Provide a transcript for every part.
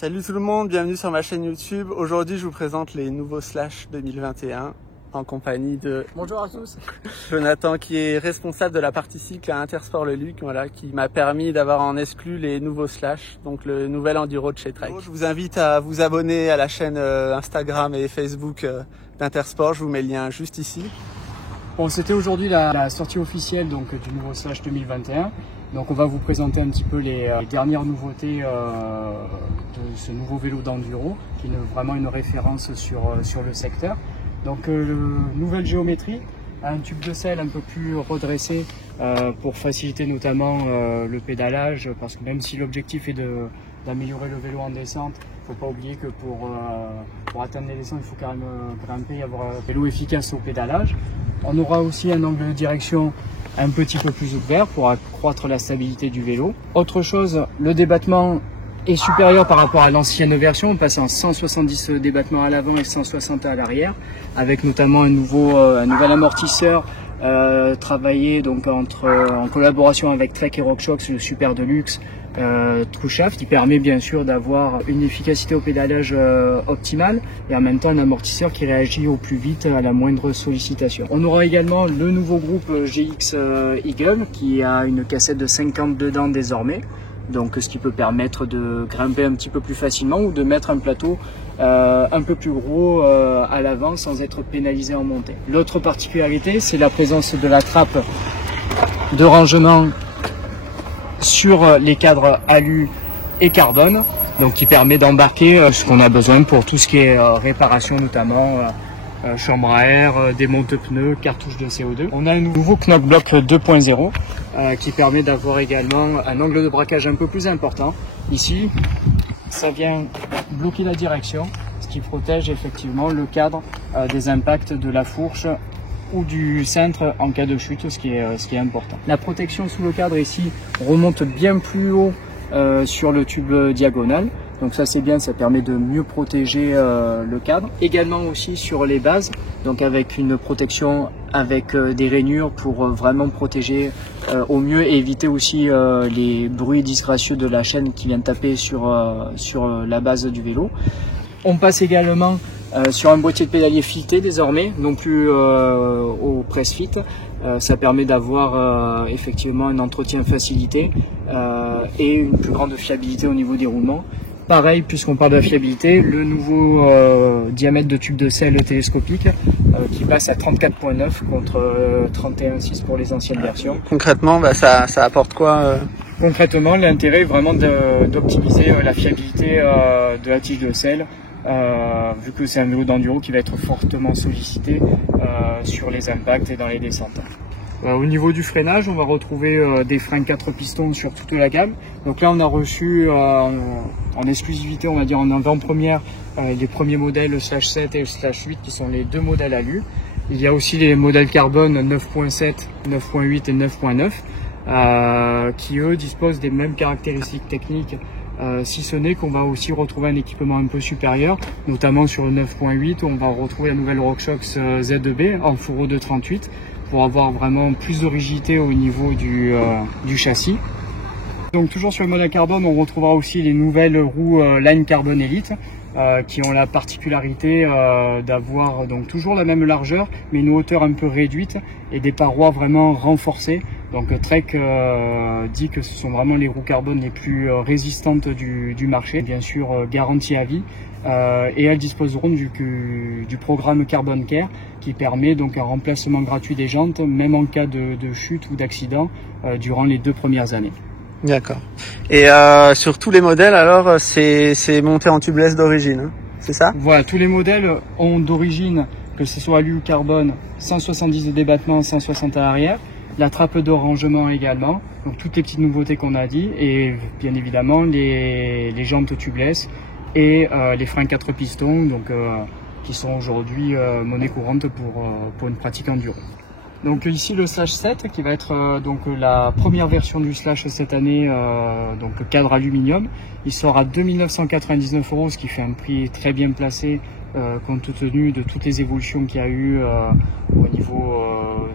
Salut tout le monde, bienvenue sur ma chaîne YouTube. Aujourd'hui, je vous présente les nouveaux Slash 2021 en compagnie de Bonjour à tous. Jonathan qui est responsable de la partie cycle à Intersport Le Luc, voilà, qui m'a permis d'avoir en exclu les nouveaux Slash, donc le nouvel enduro de chez Trek. Je vous invite à vous abonner à la chaîne Instagram et Facebook d'Intersport, je vous mets le lien juste ici. Bon, c'était aujourd'hui la sortie officielle donc, du nouveau Slash 2021. Donc on va vous présenter un petit peu les dernières nouveautés de ce nouveau vélo d'enduro, qui est vraiment une référence sur le secteur. Donc nouvelle géométrie, un tube de selle un peu plus redressé pour faciliter notamment le pédalage, parce que même si l'objectif est d'améliorer le vélo en descente, il ne faut pas oublier que pour atteindre les descentes, il faut quand même grimper et avoir un vélo efficace au pédalage. On aura aussi un angle de direction un petit peu plus ouvert pour accroître la stabilité du vélo. Autre chose, le débattement est supérieur par rapport à l'ancienne version, on passe en 170 débattements à l'avant et 160 à l'arrière, avec notamment un nouvel amortisseur travaillé donc en collaboration avec Trek et RockShox, le Super Deluxe TrueShaft, qui permet bien sûr d'avoir une efficacité au pédalage optimale et en même temps un amortisseur qui réagit au plus vite à la moindre sollicitation. On aura également le nouveau groupe GX Eagle qui a une cassette de 50 dedans désormais, donc ce qui peut permettre de grimper un petit peu plus facilement ou de mettre un plateau un peu plus gros à l'avant sans être pénalisé en montée. L'autre particularité, c'est la présence de la trappe de rangement sur les cadres alu et carbone, donc qui permet d'embarquer ce qu'on a besoin pour tout ce qui est réparation, notamment chambre à air, démonte pneus, cartouche de CO2. On a un nouveau Knockblock 2.0 qui permet d'avoir également un angle de braquage un peu plus important. Ici, ça vient bloquer la direction, ce qui protège effectivement le cadre des impacts de la fourche ou du cintre en cas de chute, ce qui est important. La protection sous le cadre ici remonte bien plus haut sur le tube diagonal. Donc ça c'est bien, ça permet de mieux protéger le cadre. Également aussi sur les bases, donc avec une protection avec des rainures pour vraiment protéger au mieux et éviter aussi les bruits disgracieux de la chaîne qui vient taper sur la base du vélo. On passe également sur un boîtier de pédalier fileté désormais, non plus au press fit. Ça permet d'avoir effectivement un entretien facilité et une plus grande fiabilité au niveau des roulements. Pareil, puisqu'on parle de la fiabilité, le nouveau diamètre de tube de selle télescopique qui passe à 34.9 contre 31.6 pour les anciennes versions. Concrètement, ça apporte quoi Concrètement, l'intérêt est vraiment d'optimiser la fiabilité de la tige de selle, vu que c'est un vélo d'enduro qui va être fortement sollicité sur les impacts et dans les descentes. Au niveau du freinage, on va retrouver des freins 4 pistons sur toute la gamme. Donc là, on a reçu en exclusivité, on va dire en avant-première, les premiers modèles, le Slash 7 et le Slash 8, qui sont les deux modèles alu. Il y a aussi les modèles carbone 9.7, 9.8 et 9.9, qui eux disposent des mêmes caractéristiques techniques, si ce n'est qu'on va aussi retrouver un équipement un peu supérieur, notamment sur le 9.8, où on va retrouver la nouvelle RockShox ZEB en fourreau de 38, pour avoir vraiment plus de rigidité au niveau du châssis. Donc toujours sur le modèle carbone, on retrouvera aussi les nouvelles roues Line Carbon Elite qui ont la particularité d'avoir donc toujours la même largeur mais une hauteur un peu réduite et des parois vraiment renforcées. Donc Trek dit que ce sont vraiment les roues carbone les plus résistantes du marché, bien sûr garantie à vie. Et elles disposeront du programme Carbon Care qui permet donc un remplacement gratuit des jantes, même en cas de chute ou d'accident durant les 2 premières années. D'accord. Et sur tous les modèles, alors, c'est monté en tubeless d'origine, hein, c'est ça? Voilà, tous les modèles ont d'origine, que ce soit alu ou carbone, 170 de débattement, 160 à l'arrière, la trappe de rangement également, donc toutes les petites nouveautés qu'on a dit, et bien évidemment les jantes tubeless et les freins 4 pistons, donc qui sont aujourd'hui monnaie courante pour une pratique enduro. Donc ici le Slash 7 qui va être donc la première version du Slash cette année, donc cadre aluminium. Il sort à 2 999 €, ce qui fait un prix très bien placé compte tenu de toutes les évolutions qu'il y a eu au niveau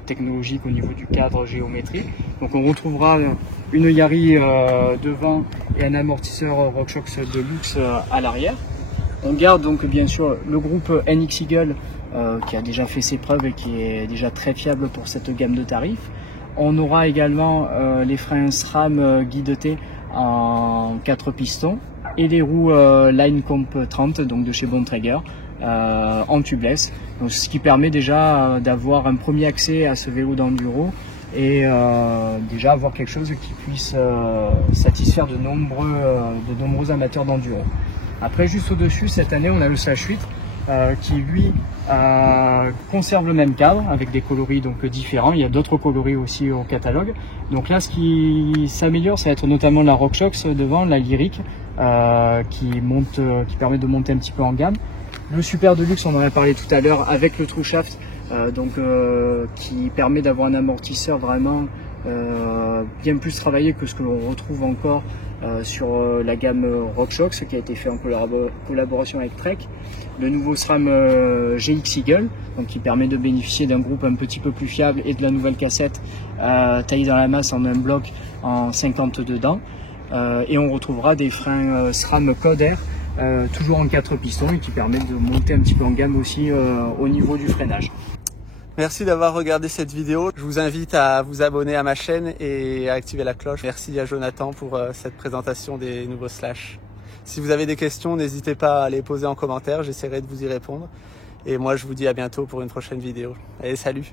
technologique, au niveau du cadre géométrique. Donc on retrouvera une Yari devant et un amortisseur RockShox Deluxe à l'arrière. On garde donc bien sûr le groupe NX Eagle qui a déjà fait ses preuves et qui est déjà très fiable pour cette gamme de tarifs. On aura également les freins SRAM Guide T en 4 pistons et les roues Line Comp 30 donc de chez Bontrager en tubeless, donc ce qui permet déjà d'avoir un premier accès à ce vélo d'enduro et déjà avoir quelque chose qui puisse satisfaire de nombreux amateurs d'enduro. Après, juste au-dessus, cette année, on a le Slash 8 qui lui conserve le même cadre avec des coloris donc différents. Il y a d'autres coloris aussi au catalogue. Donc là, ce qui s'améliore, ça va être notamment la RockShox devant, la Lyric qui permet de monter un petit peu en gamme. Le Super Deluxe, on en a parlé tout à l'heure, avec le True Shaft, qui permet d'avoir un amortisseur vraiment bien plus travaillé que ce que l'on retrouve encore sur la gamme RockShox qui a été fait en collaboration avec Trek. Le nouveau SRAM GX Eagle, donc qui permet de bénéficier d'un groupe un petit peu plus fiable et de la nouvelle cassette taillée dans la masse en un bloc en 52 dents. Et on retrouvera des freins SRAM Code Air toujours en 4 pistons et qui permettent de monter un petit peu en gamme aussi au niveau du freinage. Merci d'avoir regardé cette vidéo. Je vous invite à vous abonner à ma chaîne et à activer la cloche. Merci à Jonathan pour cette présentation des nouveaux Slash. Si vous avez des questions, n'hésitez pas à les poser en commentaire, j'essaierai de vous y répondre. Et moi, je vous dis à bientôt pour une prochaine vidéo. Allez, salut!